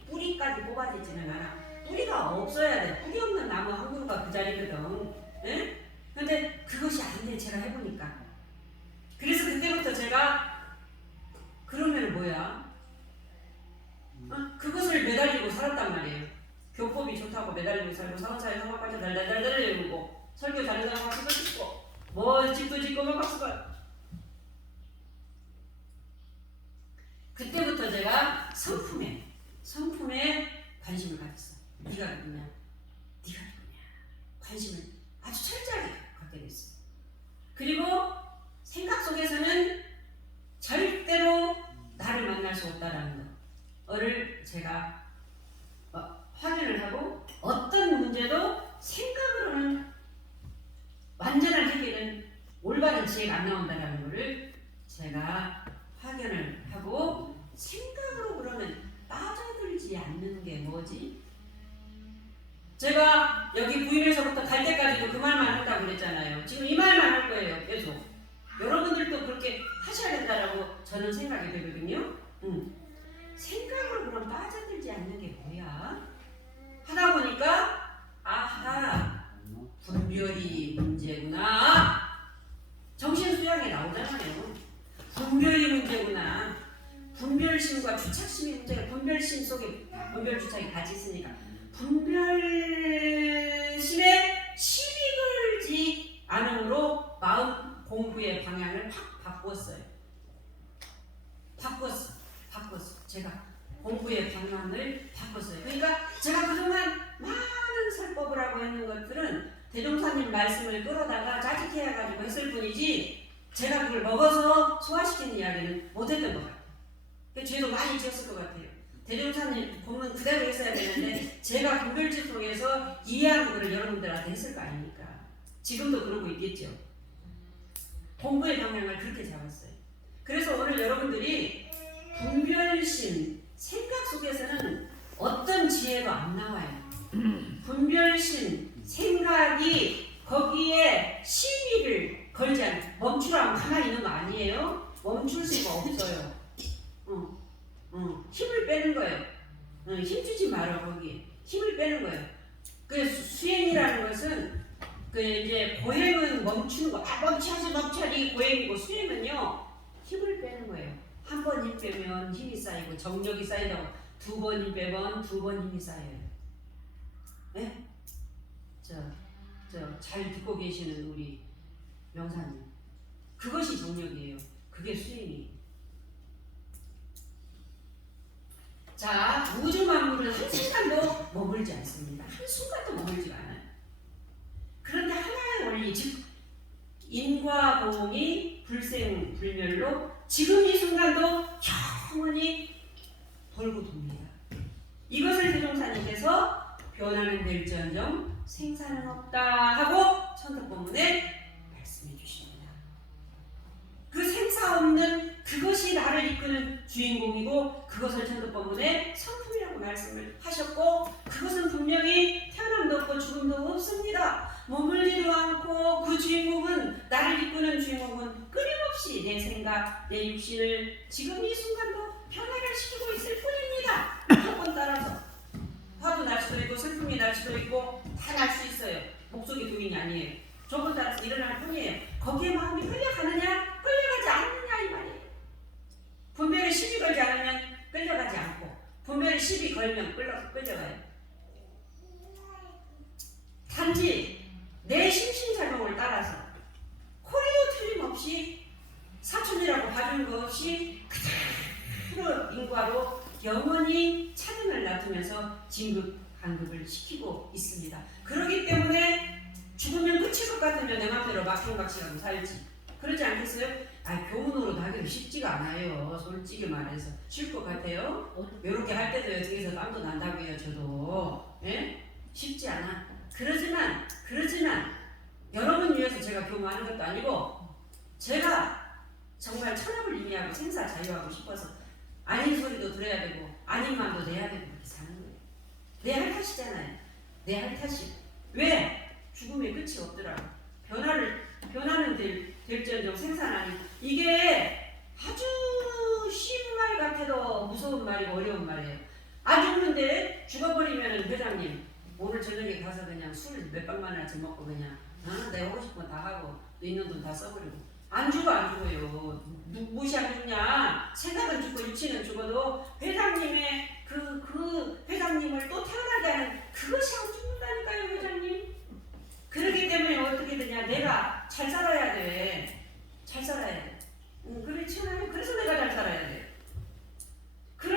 뿌리까지 뽑아지지는 않아. 뿌리가 없어야 돼. 뿌리 없는 나무 한 그루가 그 자리거든. 예? 근데 그것이 아닌데 제가 해보니까. 그래서 그때부터 제가 그러면 뭐야? 그것을 매달리고 살았단 말이에요. 교법이 좋다고 매달리고 살고 사원사에 성악까지 달달달달 외우고 설교 잘하는 사람 박수도 짓고 뭐 집도 짓고 막 박수가 제가 성품에 관심을 가졌어요. 네가 누구냐? 네가 누구냐? 관심을 아주 철저하게 갖게 됐어요. 그리고 생각 속에서는 절대로 나를 만날 수 없다라는 거를 제가 확인을 하고 어떤 문제도 생각으로는 완전한 해결은 올바른 지혜가 안 나온다라는 거를 제가 확인을 하고 생각으로 그러면 빠져들지 않는 게 뭐지? 제가 여기 부임에서부터 갈 때까지도 그 말만 한다고 그랬잖아요. 지금 이 말만 할 거예요. 계속. 여러분들도 그렇게 하셔야 된다라고 저는 생각이 되거든요. 생각으로 그럼 빠져들지 않는 게 뭐야? 하다 보니까 아하 분별이 문제구나. 정신수양에 나오잖아요. 분별이 문제구나. 분별심과 주착심이 문제가 분별심 속에 분별주착이 같이 있으니까 분별심에 시비 걸지 않음으로 마음 공부의 방향을 확 바꿨어요. 제가 공부의 방향을 바꿨어요. 그러니까 제가 그동안 많은 설법을 하고 있는 것들은 대종사님 말씀을 끌어다가 짜집해가지고 했을 뿐이지 제가 그걸 먹어서 소화시키는 이야기는 못했던 것 같아요. 죄도 많이 지었을 것 같아요. 대종사님 본문 그대로 했어야 되는데 제가 분별지 속에서 이해하는 것을 여러분들한테 했을 거 아닙니까? 지금도 그러고 있겠죠. 공부의 방향을 그렇게 잡았어요. 그래서 오늘 여러분들이 분별심, 생각 속에서는 어떤 지혜도 안 나와요. 분별심, 생각이 거기에 시비를 걸지 않아요. 멈추라면 가만히 있는 거 아니에요? 멈출 수가 없어요. 힘을 빼는 거예요. 힘주지 마라 거기에. 힘을 빼는 거예요. 그 수행이라는 것은 그 이제 고행은 멈추는 거. 멈춰야지 고행이고 수행은요 힘을 빼는 거예요. 한 번 힘 빼면 힘이 쌓이고 정력이 쌓인다고 두 번 힘 빼면 두 번 힘이 쌓여요. 네? 잘 듣고 계시는 우리 명사님. 그것이 정력이에요. 그게 수행이에요. 자, 우주 만물은 한순간도 머물지 않습니다. 한순간도 머물지가 않아요. 그런데 하나의 원리, 즉 인과 보응이 불생불멸로 지금 이 순간도 영원히 돌고 돕니다. 이것을 대종사님께서 변화는 될지언정 생사는 없다 하고 천덕법문에 말씀해 주십니다. 그 생사 없는 그것이 나를 이끄는 주인공이고 그것을 천덕법문에 성품이라고 말씀을 하셨고 그것은 분명히 태어남도 없고 죽음도 없습니다. 머물지도 않고 그 주인공은 나를 이끄는 주인공은 끊임없이 내 생각, 내 육신을 지금 이 순간도 변화를 시키고 있을 뿐입니다. 조건 따라서 화도 날 수도 있고 슬픔이 날 수도 있고 다 날 수 있어요. 목적이 두인이 아니에요. 조건 따라서 일어날 뿐이에요. 거기에 마음이 끌려가느냐 끌려가지 않느냐 이 말이에요. 분별에 시비 걸지 않으면 끌려가지 않고 분별에 시비 걸면 끌려가요. 단지 내 심신작용을 따라서 코리오 틀림없이 사촌이라고 봐주는 것 없이 그대로 인과로 영원히 차등을 놔두면서 진급, 간급을 시키고 있습니다. 그렇기 때문에 죽으면 끝일 것 같으면 내 맘대로 막행박씨라고 살지. 그러지 않겠어요? 교문으로 하기도 쉽지가 않아요. 솔직히 말해서. 쉴 것 같아요? 이렇게 할 때도 등에서 땀도 난다고요. 저도. 예? 쉽지 않아. 그러지만 여러분 위해서 제가 교무하는 것도 아니고 제가 정말 천업을 의미하고 생사 자유하고 싶어서 아닌 소리도 들어야 되고 아닌 마음도 내야 되고 그렇게 사는 거예요. 내 할 탓이잖아요. 내 할 탓이. 왜? 죽음의 끝이 없더라고. 변화는 될지언정 생산하니 이게 아주 쉬운 말 같아도 무서운 말이고 어려운 말이에요. 안 죽는데 죽어버리면 회장님 오늘 저녁에 가서 그냥 술 몇 방만이나 좀 먹고 그냥 내가 하고 싶은 거 다 하고 있는 돈 다 써버리고 안 죽어요. 무엇이 안 죽냐? 생각은 죽고 육체는 죽어도 회장님의 그 회장님을 또 태어나게 하는 그것이 안 죽는다니까요, 회장님. 그렇기 때문에 어떻게 되냐? 내가 잘 살아야 돼. 잘 살아야 돼. 그렇지 않아요? 그래서 내가 잘 살아야 돼. 그런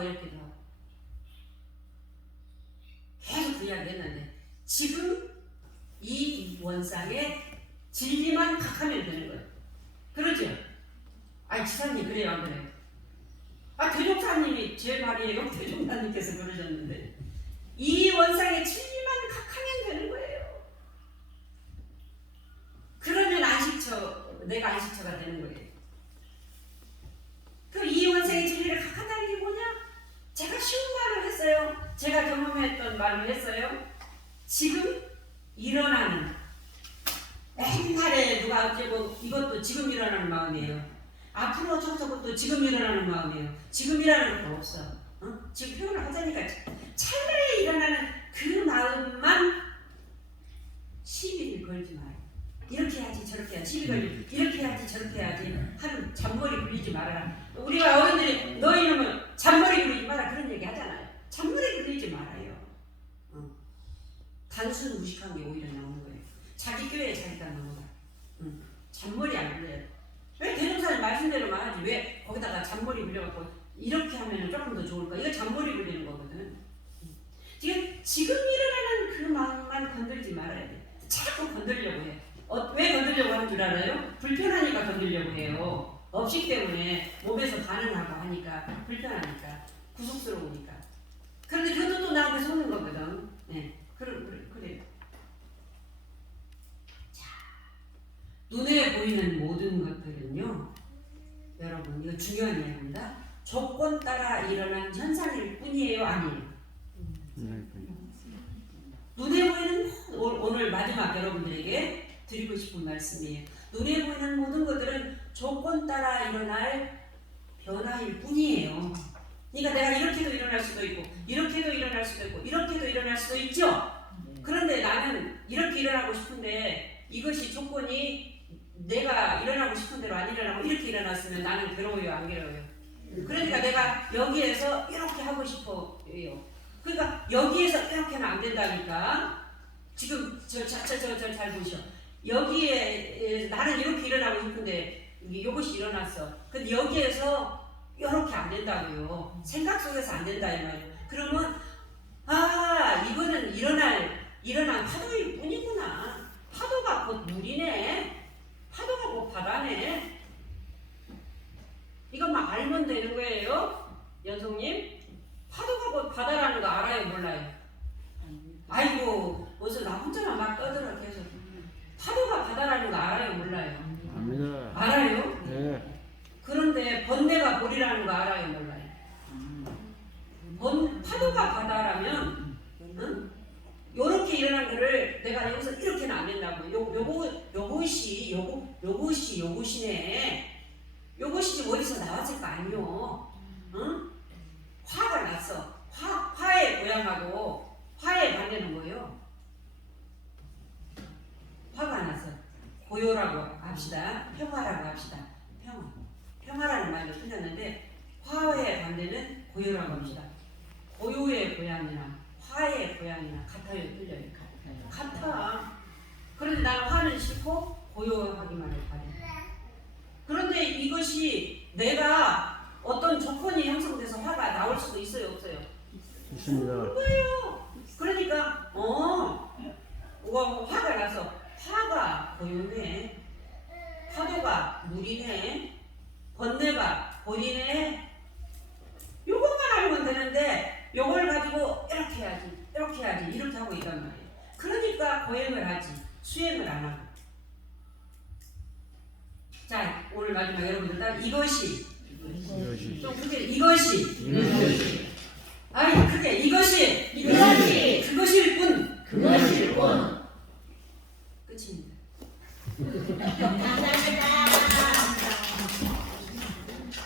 하고 이렇게도 하고 계속 그 이야기 했는데 지금 이 원상에 진리만 각하면 되는 거예요. 그러죠? 아니 지사님 그래요 안 그래요? 아 대종사님이 제 말이에요. 대종사님께서 그러셨는데 이 원상에 진리만 각하면 되는 거예요. 그러면 안식처 내가 안식처가 되는 거예요. 그 이 원상의 진리를 각한다는 게 뭐냐? 제가 쉬운 말을 했어요. 제가 경험했던 말을 했어요. 지금 일어나는 옛날에 누가 어쩌고 이것도 지금 일어나는 마음이에요. 앞으로 저것도 지금 일어나는 마음이에요. 지금 일어나는 거 없어. 지금 표현을 하자니까 찰나에 일어나는 그 마음만 시비를 걸지 마요. 이렇게 해야지 저렇게 해야지 시비 걸리 이렇게 해야지 저렇게 해야지 하루 잔머리 굴리지 말아라. 우리가 어른들이 너 이놈은 잔머리 굴리지 마라 그런 얘기 하잖아요. 잔머리 굴리지 말아요. 단순 무식한 게 오히려 나오는 거예요. 자기 교회에 자기가 나오다. 잔머리 안 굴려요. 왜 대종사님 말씀대로 말하지 왜 거기다가 잔머리 굴려갖고 이렇게 하면 조금 더 좋을까? 이거 잔머리 굴리는 거거든. 지금 일어나는 그 마음만 건들지 말아야 돼. 자꾸 건들려고 해. 왜 건들려고 하는 줄 알아요? 불편하니까 건들려고 해요. 업식 때문에 몸에서 반응하고 하니까 불편하니까 구속스러우니까. 그런데 그것도 또 나한테 속는 거거든. 네, 그래요. 자, 눈에 보이는 모든 것들은요, 여러분 이거 중요한 이야기입니다. 조건 따라 일어난 현상일 뿐이에요, 아니에요? 눈에 보이는 오늘 마지막 여러분들에게 드리고 싶은 말씀이에요. 눈에 보이는 모든 것들은 조건 따라 일어날 변화일 뿐이에요. 그러니까 내가 이렇게도 일어날 수도 있고 이렇게도 일어날 수도 있고 이렇게도 일어날 수도 있죠. 그런데 나는 이렇게 일어나고 싶은데 이것이 조건이 내가 일어나고 싶은 대로 안 일어나고 이렇게 일어났으면 나는 괴로워요, 안 괴로워요? 그러니까 내가 여기에서 이렇게 하고 싶어요. 그러니까 여기에서 이렇게는 안 된다니까. 지금 잘 보셔. 여기에 나는 이렇게 일어나고 싶은데 이것이 일어났어. 근데 여기에서 이렇게 안 된다고요. 생각 속에서 안 된다 이 말이에요. 그러면 이거는 일어난 파도일 뿐이구나. 파도가 곧 물이네. 파도가 곧 바다네. 이것만 알면 되는 거예요. 연송님. 파도가 곧 바다라는 거 알아요, 몰라요? 아이고 무슨 나 혼자만 막 떠들어 계속. 파도가 바다라는 거 알아요, 몰라요? 압니다. 알아요? 네. 그런데 번뇌가 볼이라는 거 알아요, 몰라요? 파도가 바다라면 요렇게 일어난 거를 내가 여기서 이렇게는 안 된다고. 요것이네. 요것이 어디서 나왔을 거 아니요. 응? 화가 났어. 화의 고향하고 화의 반대는 뭐예요? 화가 났어. 고요라고 합시다. 평화라고 합시다. 평화라는 말도 틀렸는데 화의 반대는 고요라고 합시다. 고요의 고향이나 화의 고향이나 같아요, 틀려요? 같아. 그런데 나는 화는 싫고 고요하기만을 바래. 그런데 이것이 내가 어떤 조건이 형성돼서 화가 나올 수도 있어요, 없어요? 있습니다. 그거예요. 그러니까 화가 나서 화가 고요네, 파도가 물이네, 번뇌가 볼이네. 요것만 알면 되는데 요걸 가지고 이렇게 해야지 이렇게 하고 있단 말이에요. 그러니까 고행을 하지 수행을 안 하고. 자, 오늘 마지막 여러분들 따라 이것이 좀 크게 이것이 아니 크게 이것이 그것일 뿐